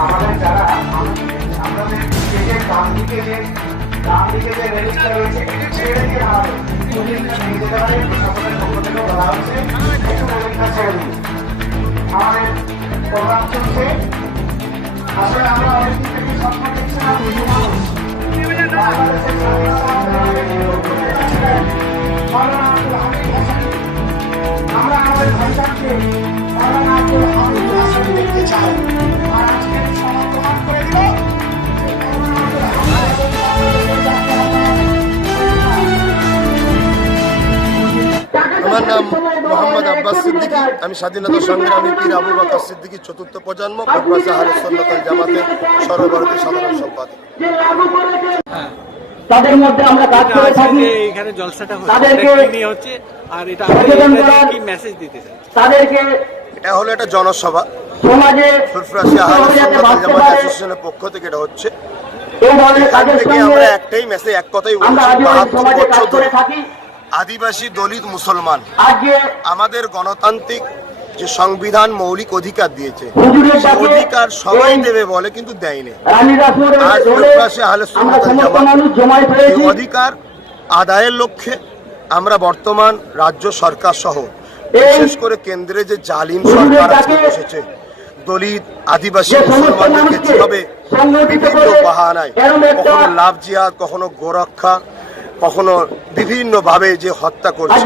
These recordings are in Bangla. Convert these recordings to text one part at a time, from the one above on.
আমাদের যারা আমাদের ডান দিকে যে রেজিস্টার রয়েছে ছেড়ে দিয়ে হারাবে আমাদের প্রোগ্রাম চলছে। আসলে আমরা অনেকদিন থেকে স্বপ্ন দেখছিলাম আমরা আমাদের ভাষাকে দেখতে চাই। আর আজকে সমাপ্তমান করে দিল। আমার নাম মোহাম্মদ আব্বাস সিদ্দিকী। আমি স্বাধীনতা সংগ্রামী পীর আবু বকর সিদ্দিকী চতুর্থ প্রজন্ম প্রফেসর আহলে সুন্নাত ওয়াল জামাতের সর্বভারতীয় সাধারণ সম্পাদক। তাদের মধ্যে আমরা কাজ করে থাকি। এখানে জলসাটা হচ্ছে আর এটা কি মেসেজ দিতে চাই তাদেরকে। এটা হলো একটা জনসভা সমাজে ফুরফুরাশি আহলে সুন্নাত ওয়াল জামাত অ্যাসোসিয়েশনের পক্ষ থেকে এটা হচ্ছে। এই ধরনের কাজের সঙ্গে আমরা একটাই মেসেজ, এক কথাই আমরা সমাজে কাজ করে থাকি। আদিবাসী দলিত মুসলমান আজকে আমাদের গণতান্ত্রিক যে সংবিধান মৌলিক অধিকার দিয়েছে, অধিকার সবাই দেবে বলে কিন্তু দেয়নি। আজ ফুরফুরাশি আহলে সুন্নাত ওয়াল জামাত এই অধিকার আদায়ের লক্ষ্যে আমরা বর্তমান রাজ্য সরকার সহ বিশেষ করে কেন্দ্রে যে জালিম সরকার আজকে বসেছে, দলিত আদিবাসী মুসলমানদেরকে যেভাবে বিভিন্ন বাহানায় কখনো লাভ জিহাদ, কখনো গোরক্ষা, কখনো বিভিন্ন ভাবে যে হত্যা করছে,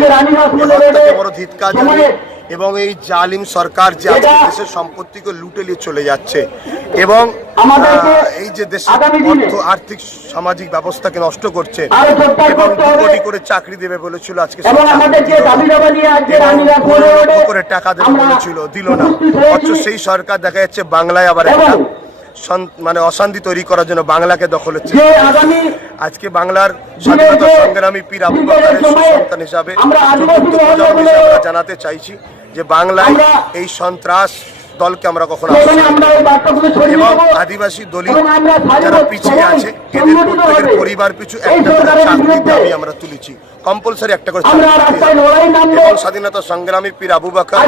হত্যাকে বড় ধিক্কার জানিয়ে এবং এই জালিম সরকার যে আজকে দেশের সম্পত্তিকে লুটে নিয়ে চলে যাচ্ছে এবং এই যে দেশের অর্থ আর্থিক সামাজিক ব্যবস্থাকে নষ্ট করছে এবং 2 কোটি করে চাকরি দেবে বলেছিল, আজকে করে টাকা দেবে বলেছিল, দিল না। অথচ সেই সরকার দেখা যাচ্ছে বাংলায় আবার একটা মানে অশান্তি তৈরি করার জন্য বাংলাকে দখলের চেষ্টা। আজকে বাংলার স্বাধীনতা সংগ্রামী পীর আবু বকরের সন্তান হিসাবে আমরা জানাতে চাইছি যে বাংলায় এই সন্ত্রাস দলকে আমরা কখনো এবং আদিবাসী দলিত যারা পিছিয়ে আছে এদের প্রত্যেকের পরিবার পিছু একটা করে চাকরির দাবি আমরা তুলেছি, কম্পালসারি একটা করে এবং স্বাধীনতা সংগ্রামী পীর আবু বকর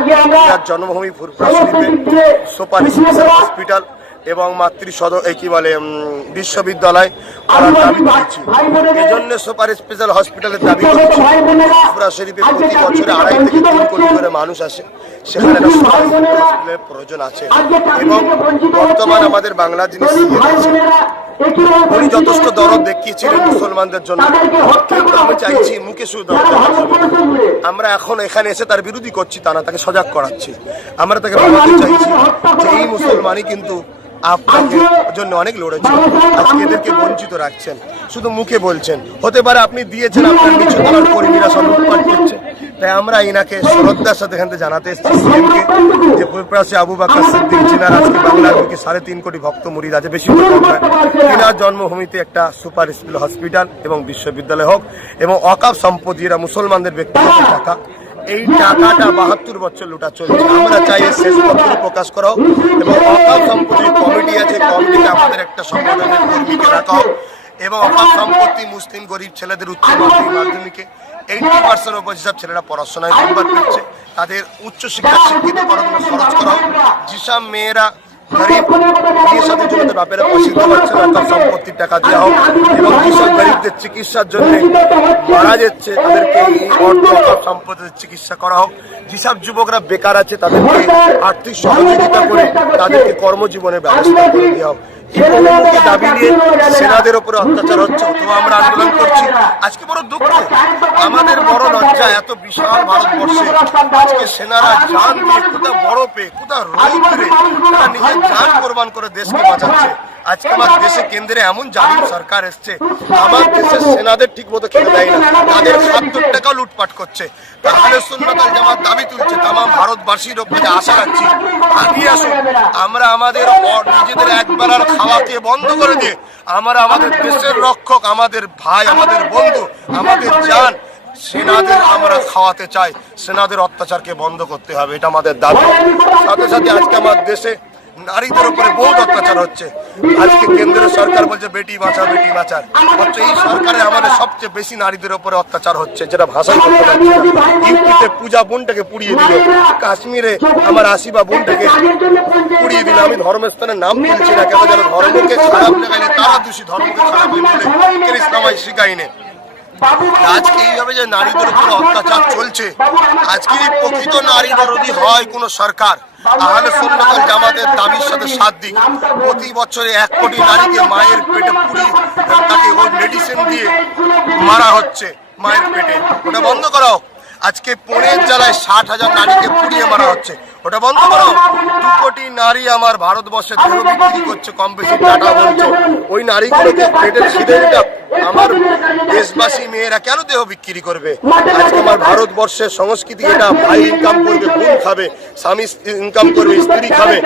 যার জন্মভূমি ফুরফুরাশিতে সুপার স্পেশাল হসপিটাল এবং মাতৃ সদর কি বলে বিশ্ববিদ্যালয় করার দাবি তুলেছি। এই জন্য সুপার স্পেশাল হসপিটালের দাবি করেছি। ফুরফুরা শরীফে প্রতি বছরে 2.5 থেকে 3 কোটি করে মানুষ আসে, সেখানে হসপিটালের প্রয়োজন আছে এবং বর্তমান আমাদের বাংলা জিনিস উনি যথেষ্ট দরদ দেখিয়েছিলেন মুসলমানদের জন্য, কিন্তু আমি চাইছি মুখে শুধু আমরা এখন এখানে এসে তার বিরোধী করছি তা না, তাকে সজাগ করাচ্ছি। আমরা তাকে বলতে চাইছি যে এই মুসলমানই কিন্তু আপনাদের জন্য অনেক লড়েছে, আজকে এদেরকে বঞ্চিত রাখছেন, শুধু মুখে বলছেন। হতে পারে আপনি দিয়েছেন, আপনার নিচু তলার কর্মীরা সব লুটপাট করছে। তাই আমরা ইনাকে শ্রদ্ধার সাথে এখান থেকে জানাতে এসেছি সিএমকে যে ফুরফুরাশি আবু বকর সিদ্দিক যিনার আজকে বাংলার বুকে 3.5 কোটি ভক্ত মুরিদ আছে, বেশি তিনার জন্মভূমিতে একটা সুপার স্পেশাল হসপিটাল এবং বিশ্ববিদ্যালয় হোক এবং ওয়াকফ সম্পত্তি এরা মুসলমানদের ব্যক্তিগত টাকা, এই টাকাটা 72 বছর লুটা চলছে। আমরা চাই শেষ পত্র প্রকাশ করা হোক এবং ওয়াকফ সম্পত্তির কমিটি আছে, কমিটিতে আমাদের একটা সংগঠনের কর্মীকে রাখা হোক এবং ওয়াকফ সম্পত্তি মুসলিম গরিব ছেলেদের উচ্চ মাধ্যমিকে 80% উপর যেসব ছেলেরা পড়াশোনায় নাম্বার পেয়েছে তাদের উচ্চ শিক্ষা শিক্ষিত করার জন্য খরচ করা হোক। যেসব মেয়েরা গরিব বিয়ের সাথে জন্য বাপেরা পয়সা দিতে পারছে না, তার সম্পত্তির টাকা দেওয়া হোক এবং যেসব গরিবদের চিকিৎসার জন্য মারা যাচ্ছে তাদেরকে এই অর্থ সম্পত্তির চিকিৎসা করা হোক। যেসব যুবকরা বেকার আছে তাদেরকে আর্থিক সহযোগিতা করে তাদেরকে কর্মজীবনের ব্যবস্থা করে দেওয়া হোক। দাবি নিয়ে সেনাদের উপরে অত্যাচার হচ্ছে অথবা আমরা আন্দোলন করছি। আজকে বড় দুঃখ, আমাদের বড় লজ্জা, এত বিশাল ভারতবর্ষে আজকে সেনারা জান দিয়ে কোথা বড় পেয়ে কোথা রৌদ্রে তারা নিজের জান কোরবান করে দেশকে বাঁচাচ্ছে। আজকে আমার দেশে কেন্দ্রে এমন জালিম সরকার এসছে, আমার দেশের সেনাদের ঠিক মতো খেতে দেয় না, তাদের খাদ্যর টাকাও লুটপাট করছে। আহলে সুন্নাত ওয়াল জামাত দাবি তুলছে, তাম ভারতবাসীর উপরে আশা রাখছি আগিয়ে আসুন, আমরা আমাদের নিজেদের একবেলার খাওয়াকে বন্ধ করে দিয়ে আমরা আমাদের দেশের রক্ষক, আমাদের ভাই, আমাদের বন্ধু, আমাদের জান সেনাদের আমরা খাওয়াতে চাই। সেনাদের অত্যাচারকে বন্ধ করতে হবে, এটা আমাদের দাবি। সাথে সাথে আজকে আমার দেশে নারীদের উপরে বহুত অত্যাচার হচ্ছে। আজকে কেন্দ্রীয় সরকার বলছে বেটি বাঁচাও বেটি বাঁচাও, অথচ এই সরকারে আমাদের সবচেয়ে বেশি নারীদের উপরে অত্যাচার হচ্ছে, যেটা ভাষায় বলতে পারছি না। ইউপিতে পূজা বোনটাকে পুড়িয়ে দিল, কাশ্মীরে আমার আশিবা বোনটাকে পুড়িয়ে দিল। আমি ধর্মস্থানের নাম তুলছি না কেন, যারা ধর্মকে খারাপ লাগাইলে তারা দোষী, ধর্মকে খারাপ বলে ইসলামাই শিখাইনে। আজকে এইভাবে যে নারীদের উপর অত্যাচার চলছে, আজকে প্রকৃত নারী বিরোধী হয় কোন সরকার, আহলে সুন্নাত ওয়াল জামাতের দাবির সাথে সাথ দিক। প্রতি বছরে 1 কোটি নারীকে মায়ের পেটে পুড়িয়ে তাকে ওই মেডিসিন দিয়ে মারা হচ্ছে মায়ের পেটে, ওটা বন্ধ করো। আজকে পণের জ্বালায় 60,000 নারীকে পুড়িয়ে মারা হচ্ছে, ওটা বন্ধ করো। 2 কোটি নারী আমার ভারতবর্ষে দেহ বিক্রি করছে, কম বেশি টাকা বলছে। ওই নারীগুলোকে পেটের খিদে মেটা আমার দেশবাসী মেয়েরা কেন দেহ বিক্রি করবে? আজকে আমার ভারতবর্ষের সংস্কৃতি এটা, ভাই ইনকাম করবে বোন খাবে, স্বামী ইনকাম করবে স্ত্রী খাবে,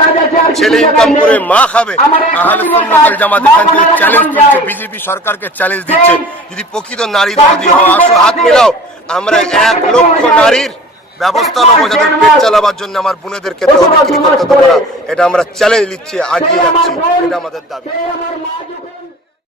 ছেলে ইনকাম করবে মা খাবে। আহলে সুন্নাত ওয়াল জামাত এখান থেকে চ্যালেঞ্জ দিচ্ছে, বিজেপি সরকারকে চ্যালেঞ্জ দিচ্ছে, যদি প্রকৃত নারী বিরোধী হও আসো হাত মেলাও, আমরা 1 লক্ষ নারীর ব্যবস্থা নেবো যাদের পেট চালাবার জন্য আমার বোনেদেরকে দেহ বিক্রি করতে দেবো না। এটা আমরা চ্যালেঞ্জ দিচ্ছি, আগিয়ে যাচ্ছি, এটা আমাদের দাবি।